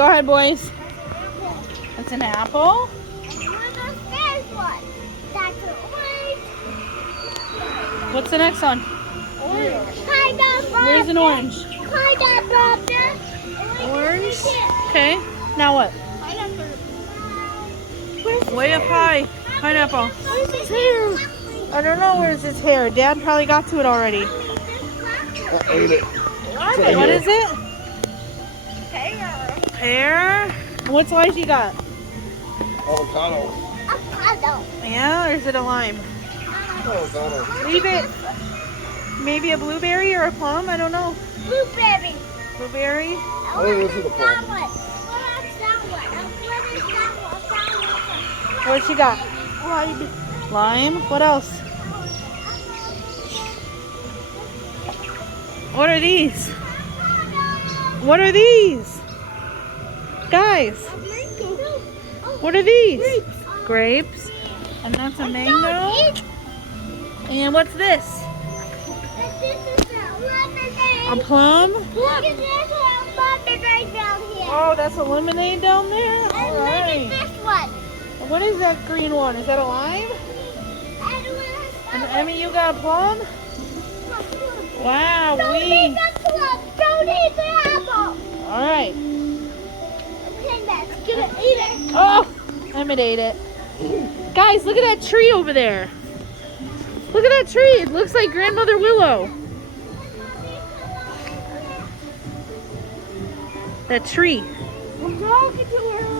go ahead, boys. That's an apple. What's the next one? Where's an orange? Orange. Okay. Now what? Way up high. Pineapple. I don't know where's its hair. Dad probably got to it already. I ate it. What is it? Pear. What's Elijah got? Avocado. Yeah, or is it a lime? Avocado. Leave it. Maybe a blueberry or a plum? I don't know. Blueberry. Blueberry? Oh, this is a plum. What she got? Lime. What else? What are these? What are these? Guys, what are these? Grapes. And that's a mango. And what's this? A plum? Look at this one, right down here. Oh, that's a lemonade down there? All And look at right. this one. What is that green one? Is that a lime? And Emmy, you got a plum? Wow, Don't eat the plum. Don't eat the apple. All right. Okay, let's get it. Eat it. Oh, Emmett ate it. Guys, look at that tree over there. Look at that tree. It looks like Grandmother Willow. That tree. I'm talking to her.